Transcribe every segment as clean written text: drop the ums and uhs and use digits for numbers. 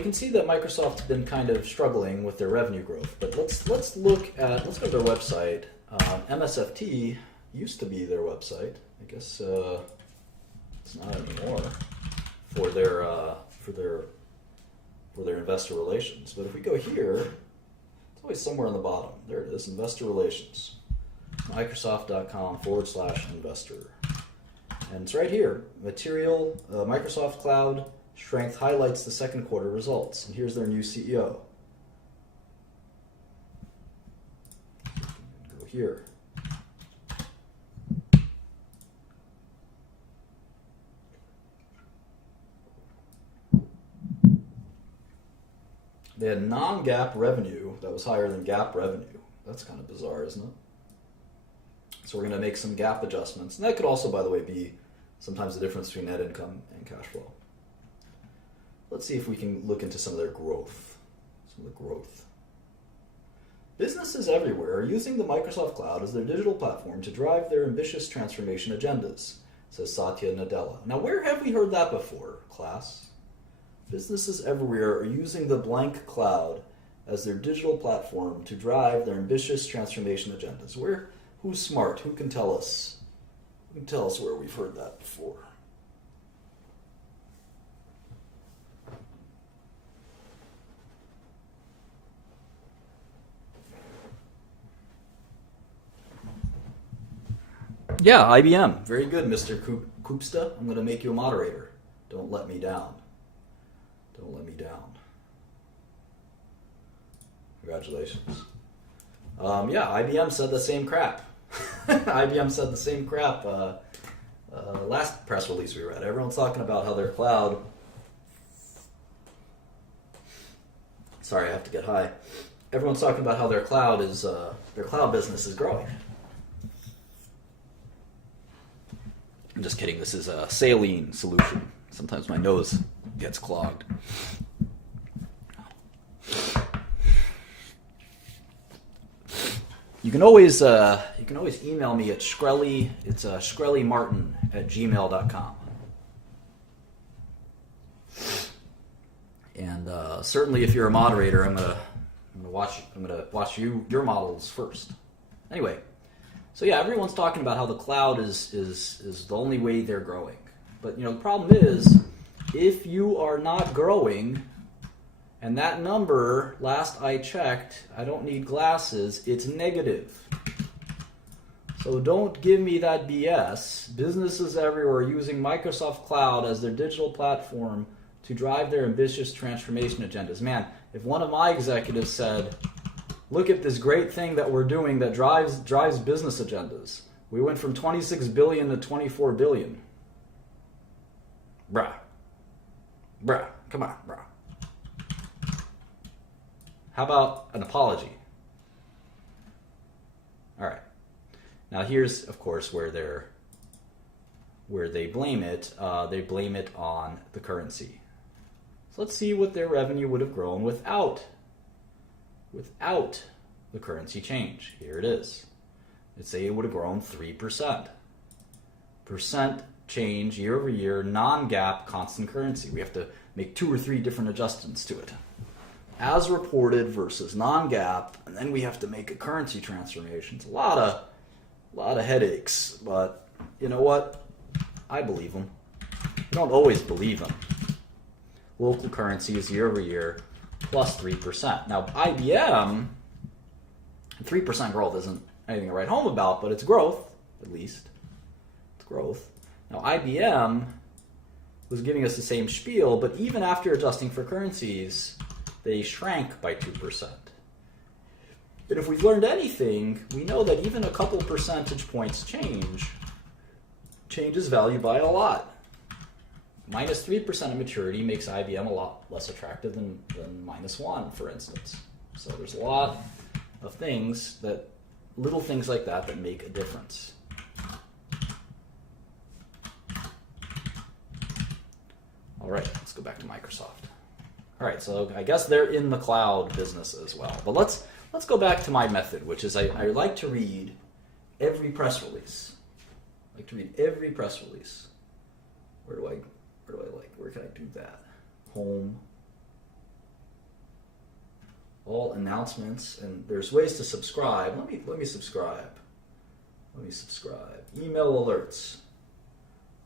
we can see that Microsoft's been kind of struggling with their revenue growth. But let's go to their website. MSFT used to be their website. I guess it's not anymore for their investor relations. But if we go here, it's always somewhere on the bottom. There it is, investor relations. Microsoft.com/investor. And it's right here. Material, Microsoft Cloud strength highlights the second quarter results. And here's their new CEO. Go here. They had non-GAAP revenue that was higher than GAAP revenue. That's kind of bizarre, isn't it? So we're going to make some GAAP adjustments. And that could also, by the way, be sometimes the difference between net income and cash flow. Let's see if we can look into some of their growth. Businesses everywhere are using the Microsoft Cloud as their digital platform to drive their ambitious transformation agendas, says Satya Nadella. Now, where have we heard that before, class? Businesses everywhere are using the blank cloud as their digital platform to drive their ambitious transformation agendas. Who's smart? Who can tell us? Who can tell us where we've heard that before? Yeah, IBM. Very good, Mr. Koopsta. I'm going to make you a moderator. Don't let me down. Don't let me down. Congratulations. Yeah, IBM said the same crap. IBM said the same crap last press release we read. Everyone's talking about how their cloud... Sorry, I have to get high. Everyone's talking about how their cloud business is growing. I'm just kidding. This is a saline solution. Sometimes my nose gets clogged. You can always email me at Shkreli. It's shkrelimartin@gmail.com. And certainly, if you're a moderator, I'm gonna watch your models first. Anyway, so yeah, everyone's talking about how the cloud is the only way they're growing. But the problem is, if you are not growing, and that number, last I checked, I don't need glasses, it's negative. So don't give me that BS. Businesses everywhere are using Microsoft Cloud as their digital platform to drive their ambitious transformation agendas. Man, if one of my executives said, look at this great thing that we're doing that drives business agendas. We went from 26 billion to 24 billion. Bruh, come on, bruh. How about an apology? All right. Now here's, of course, where they blame it. They blame it on the currency. So let's see what their revenue would have grown without the currency change. Here it is. Let's say it would have grown 3%. Percent change year over year, non-GAAP, constant currency. We have to make 2 or 3 different adjustments to it. As reported versus non-GAAP, and then we have to make a currency transformation. It's a lot of headaches, but you know what? I believe them. I don't always believe them. Local currencies year over year, plus 3%. Now, IBM, 3% growth isn't anything to write home about, but it's growth, at least. It's growth. Now, IBM was giving us the same spiel, but even after adjusting for currencies, they shrank by 2%. And if we've learned anything, we know that even a couple percentage points changes value by a lot. Minus 3% of maturity makes IBM a lot less attractive than minus 1, for instance. So there's a lot of things little things like that make a difference. All right, let's go back to Microsoft. All right, so I guess they're in the cloud business as well. But let's go back to my method, which is I like to read every press release. Where can I do that? Home. all announcements, and there's ways to subscribe. Let me subscribe. Let me subscribe. Email alerts.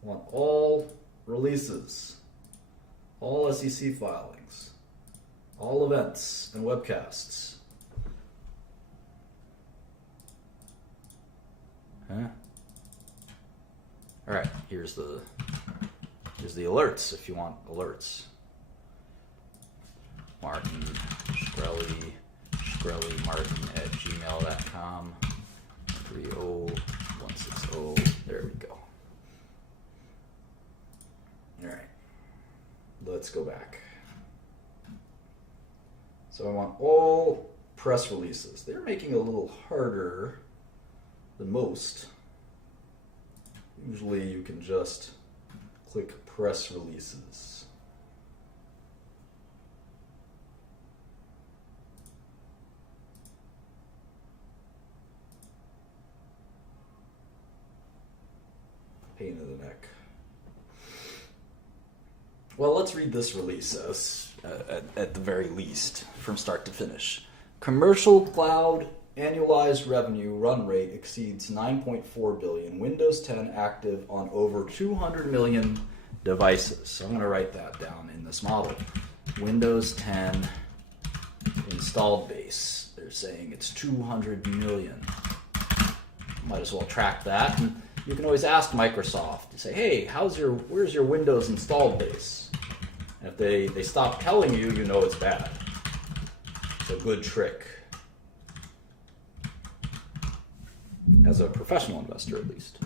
I want all releases, all SEC filings, all events and webcasts. Huh? All right, here's the alerts if you want alerts. Martin Shkreli Martin at gmail.com 30160. There we go. All right, let's go back. So I want all press releases. They're making it a little harder than most. Usually you can just click press releases. Pain in the neck. Well, let's read this release at the very least, from start to finish. Commercial cloud annualized revenue run rate exceeds $9.4 billion. Windows 10 active on over 200 million devices. So I'm going to write that down in this model. Windows 10 installed base. They're saying it's 200 million. Might as well track that. And you can always ask Microsoft to say, hey, where's your Windows installed base? And if they stop telling you, you know it's bad. It's a good trick. As a professional investor, at least.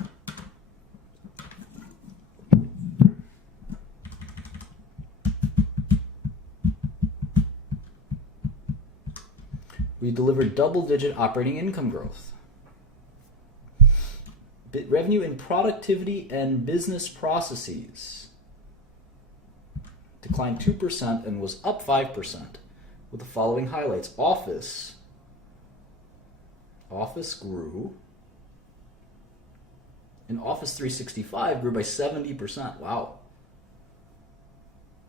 We delivered double-digit operating income growth. Revenue in productivity and business processes declined 2% and was up 5%, with the following highlights. Office grew. And Office 365 grew by 70%. Wow.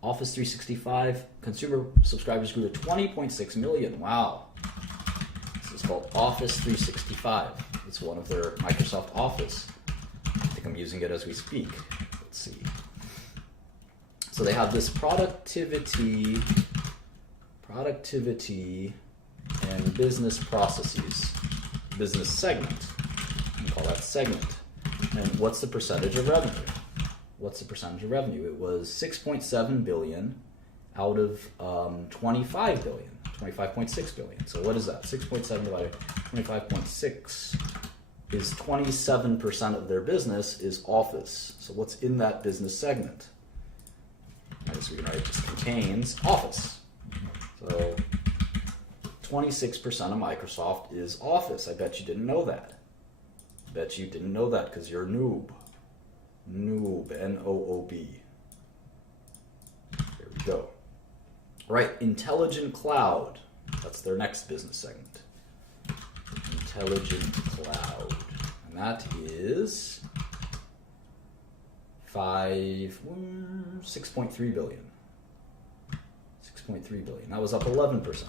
Office 365 consumer subscribers grew to 20.6 million. Wow. This is called Office 365. It's one of their Microsoft Office. I think I'm using it as we speak. Let's see. So they have this productivity and business processes, business segment. We call that segment. And what's the percentage of revenue? What's the percentage of revenue? It was 6.7 billion out of 25 billion, 25.6 billion. So what is that? 6.7 divided by 25.6 is 27% of their business is Office. So what's in that business segment? I guess we can write just contains Office. So 26% of Microsoft is Office. I bet you didn't know that. Bet you didn't know that because you're a noob. Noob, N-O-O-B. There we go. Right, Intelligent Cloud. That's their next business segment. Intelligent Cloud. And that is 6.3 billion. 6.3 billion. That was up 11%.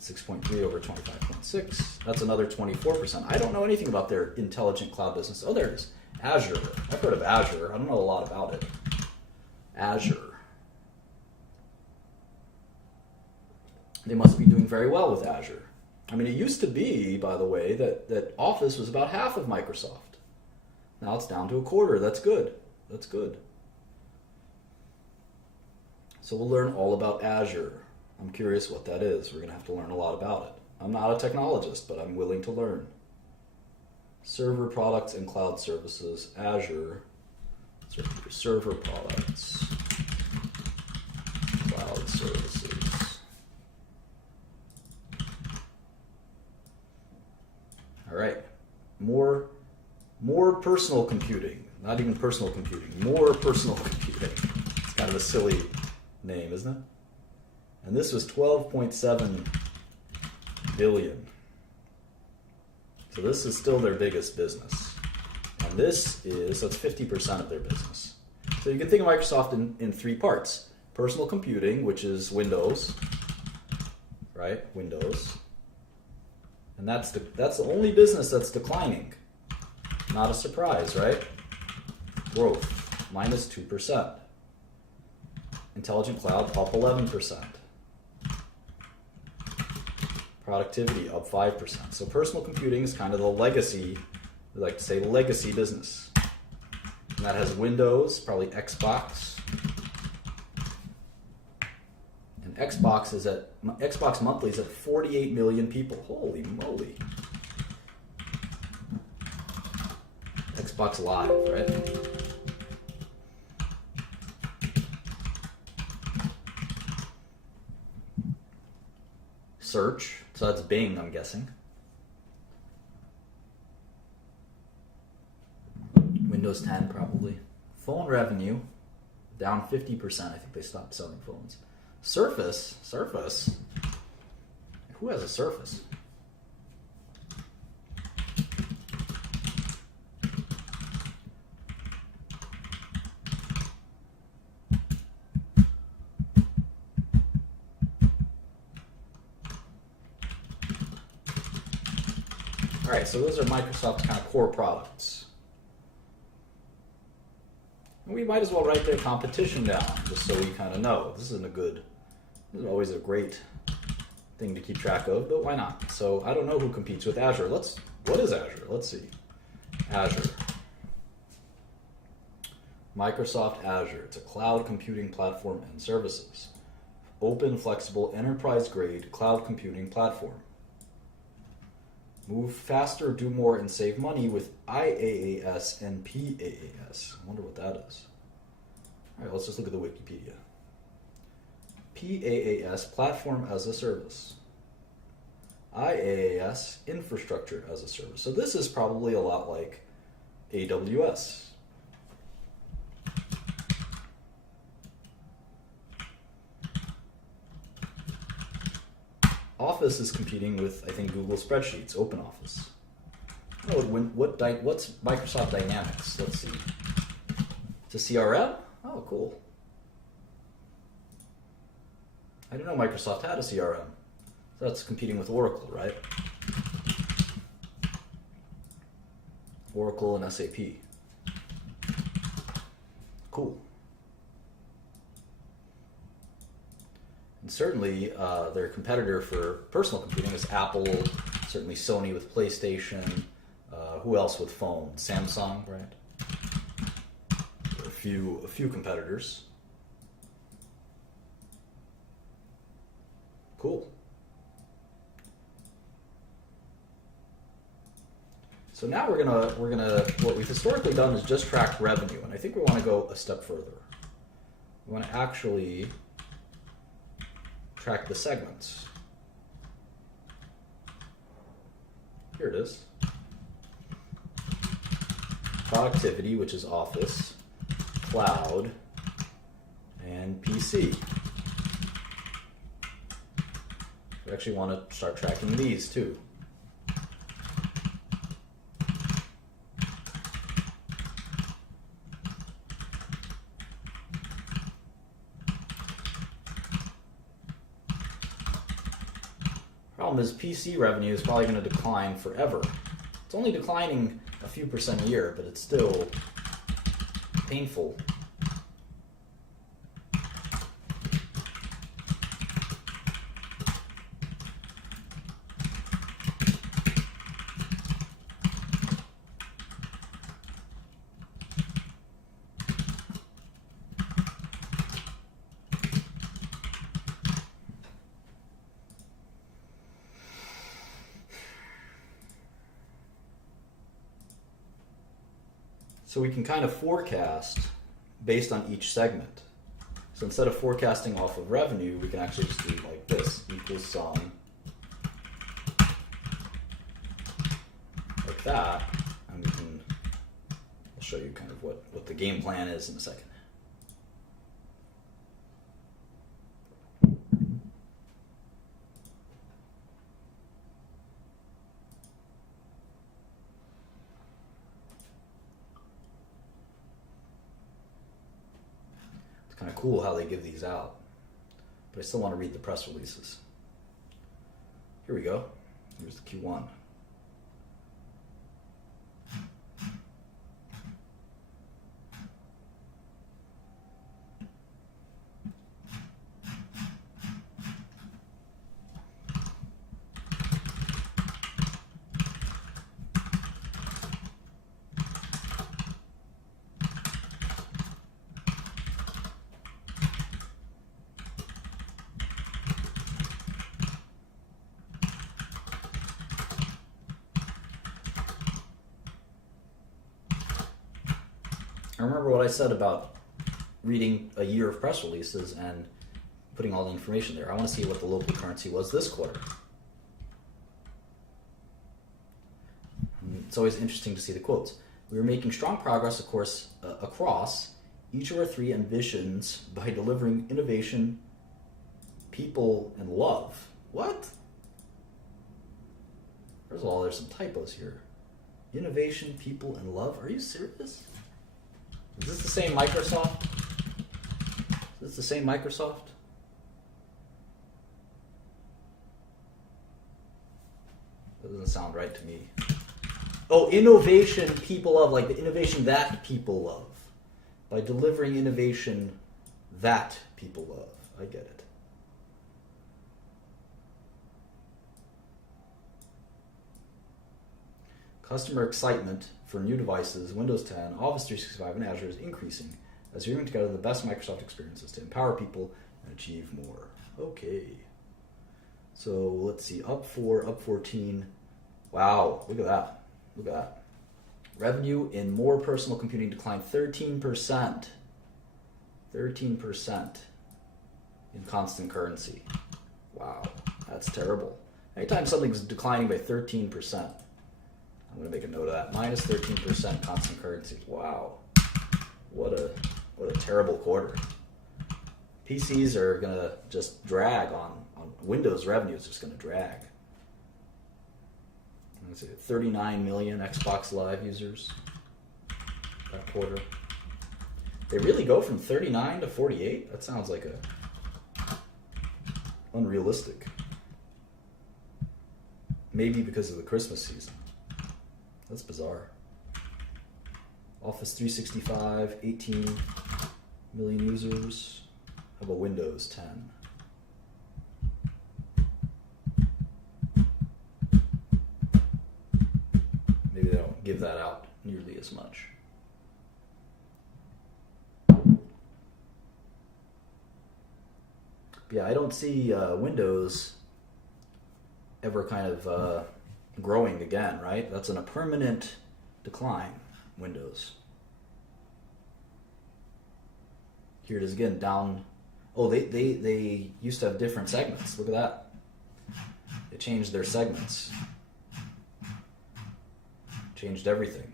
6.3 over 25.6. That's another 24%. I don't know anything about their intelligent cloud business. Oh, there it is. Azure. I've heard of Azure. I don't know a lot about it. Azure. They must be doing very well with Azure. I mean, it used to be, by the way, that Office was about half of Microsoft. Now it's down to a quarter. That's good. That's good. So we'll learn all about Azure. I'm curious what that is. We're going to have to learn a lot about it. I'm not a technologist, but I'm willing to learn. Server products and cloud services, Azure. Server products, cloud services. All right. More personal computing. Not even personal computing. More personal computing. It's kind of a silly name, isn't it? And this was 12.7 billion. So this is still their biggest business. And that's 50% of their business. So you can think of Microsoft in three parts. Personal computing, which is Windows. right? Windows. And that's the only business that's declining. Not a surprise, right? Growth, minus 2%. Intelligent Cloud, up 11%. Productivity, up 5%. So personal computing is kind of the legacy, we like to say legacy business. And that has Windows, probably Xbox. And Xbox monthly is at 48 million people. Holy moly. Xbox Live, right? Search, so that's Bing, I'm guessing. Windows 10 probably. Phone revenue, down 50%. I think they stopped selling phones. Surface? Who has a Surface? All right, so those are Microsoft's kind of core products. And we might as well write their competition down, just so we kind of know. This is always a great thing to keep track of, but why not? So I don't know who competes with Azure. What is Azure? Let's see. Azure. Microsoft Azure. It's a cloud computing platform and services. Open, flexible, enterprise-grade cloud computing platform. Move faster, do more, and save money with IaaS and PaaS. I wonder what that is. All right, let's just look at the Wikipedia. PaaS, Platform as a Service. IaaS, Infrastructure as a Service. So this is probably a lot like AWS. Office is competing with, I think, Google Spreadsheets, Open Office. Oh, what's Microsoft Dynamics? Let's see. It's a CRM? Oh, cool. I didn't know Microsoft had a CRM. So that's competing with Oracle, right? Oracle and SAP. Cool. And certainly their competitor for personal computing is Apple, certainly Sony with PlayStation, who else with phones? Samsung, right? A few competitors. Cool. So now we're gonna what we've historically done is just track revenue, and I think we want to go a step further. We want to actually track the segments. Here it is. Productivity, which is Office, Cloud, and PC. We actually want to start tracking these too. Problem is PC revenue is probably going to decline forever. It's only declining a few percent a year, but it's still painful. So we can kind of forecast based on each segment. So instead of forecasting off of revenue, we can actually just do like this, equals sum, like that, and we can, I'll show you kind of what the game plan is in a second. Kind of cool how they give these out, but I still want to read the press releases. Here we go. Here's the Q1. I remember what I said about reading a year of press releases and putting all the information there. I want to see what the local currency was this quarter. It's always interesting to see the quotes. We are making strong progress, of course, across each of our three ambitions by delivering innovation, people, and love. What? First of all, there's some typos here. Innovation, people, and love? Are you serious? Is this the same Microsoft? Is this the same Microsoft? That doesn't sound right to me. Oh, innovation people love, like the innovation that people love. By delivering innovation that people love. I get it. Customer excitement for new devices, Windows 10, Office 365, and Azure is increasing as we bring together the best Microsoft experiences to empower people and achieve more. Okay. So let's see, up 4, up 14. Wow, look at that. Look at that. Revenue in more personal computing declined 13%. 13% in constant currency. Wow, that's terrible. Anytime something's declining by 13%, I'm going to make a note of that. Minus 13% constant currency. Wow. What a terrible quarter. PCs are going to just drag on Windows revenue is just going to drag. Let's see, 39 million Xbox Live users that quarter. They really go from 39 to 48? That sounds like unrealistic. Maybe because of the Christmas season. That's bizarre. Office 365, 18 million users. How about Windows 10? Maybe they don't give that out nearly as much. Yeah, I don't see Windows ever kind of growing again, right? That's in a permanent decline, Windows. Here it is again, down. Oh, they used to have different segments. Look at that. They changed their segments. Changed everything.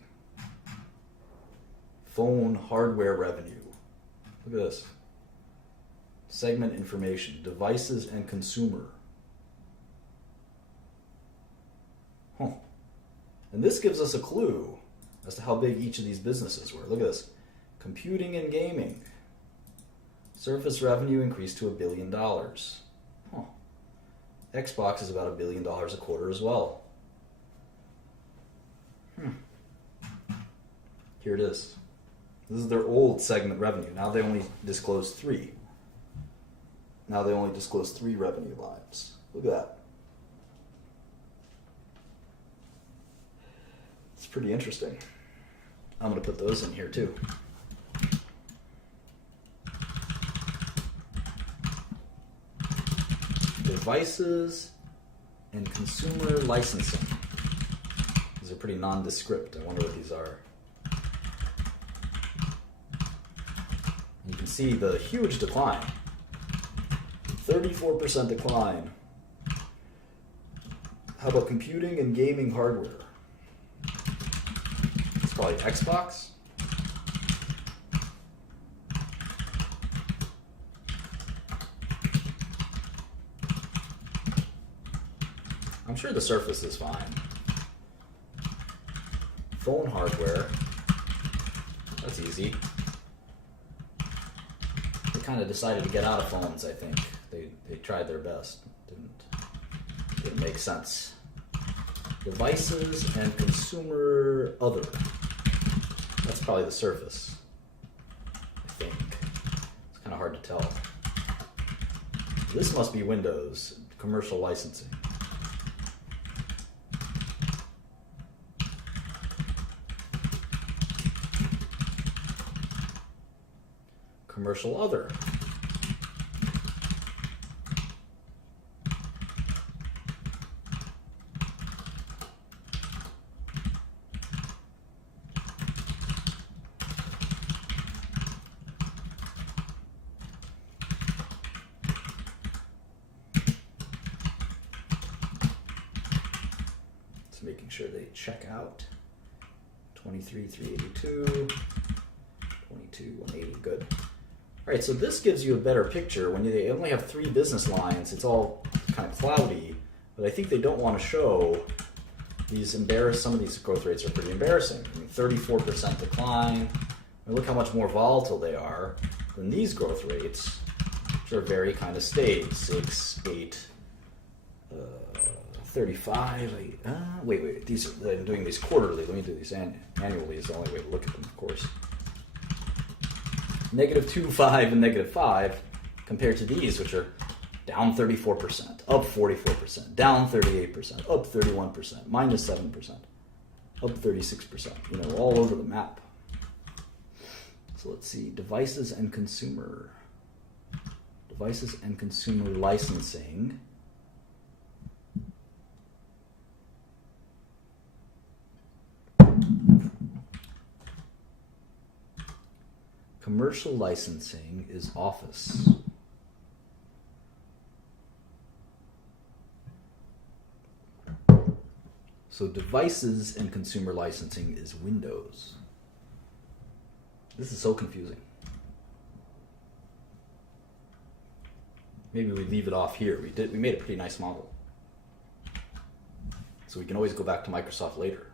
Phone hardware revenue. Look at this. Segment information, devices and consumer. Huh. And this gives us a clue as to how big each of these businesses were. Look at this. Computing and gaming. Surface revenue increased to $1 billion. Huh. Xbox is about $1 billion a quarter as well. Here it is. This is their old segment revenue. Now they only disclose 3. Now they only disclose 3 revenue lines. Look at that. It's pretty interesting. I'm going to put those in here too. Devices and consumer licensing. These are pretty nondescript. I wonder what these are. You can see the huge decline. 34% decline. How about computing and gaming hardware? It's probably Xbox. I'm sure the Surface is fine. Phone hardware. That's easy. They kind of decided to get out of phones, I think. They tried their best. Didn't It makes sense. Devices and consumer other. That's probably the Surface, I think. It's kind of hard to tell. This must be Windows, commercial licensing. Commercial other. Making sure they check out. 23,382, 22,180, good. All right, so this gives you a better picture. When they only have 3 business lines, it's all kind of cloudy, but I think they don't want to show these some of these growth rates are pretty embarrassing. I mean, 34% decline. I mean, look how much more volatile they are than these growth rates, which are very kind of staid, 6, 8, 35. Wait. I'm doing these quarterly. Let me do these annually. Is the only way to look at them, of course. -2, 5, and -5 compared to these, which are down 34%, up 44%, down 38%, up 31%, -7%, up 36%. You know, all over the map. So let's see. Devices and consumer. Devices and consumer licensing. Commercial licensing is Office. So devices and consumer licensing is Windows. This is so confusing. Maybe we leave it off here. We made a pretty nice model. So we can always go back to Microsoft later.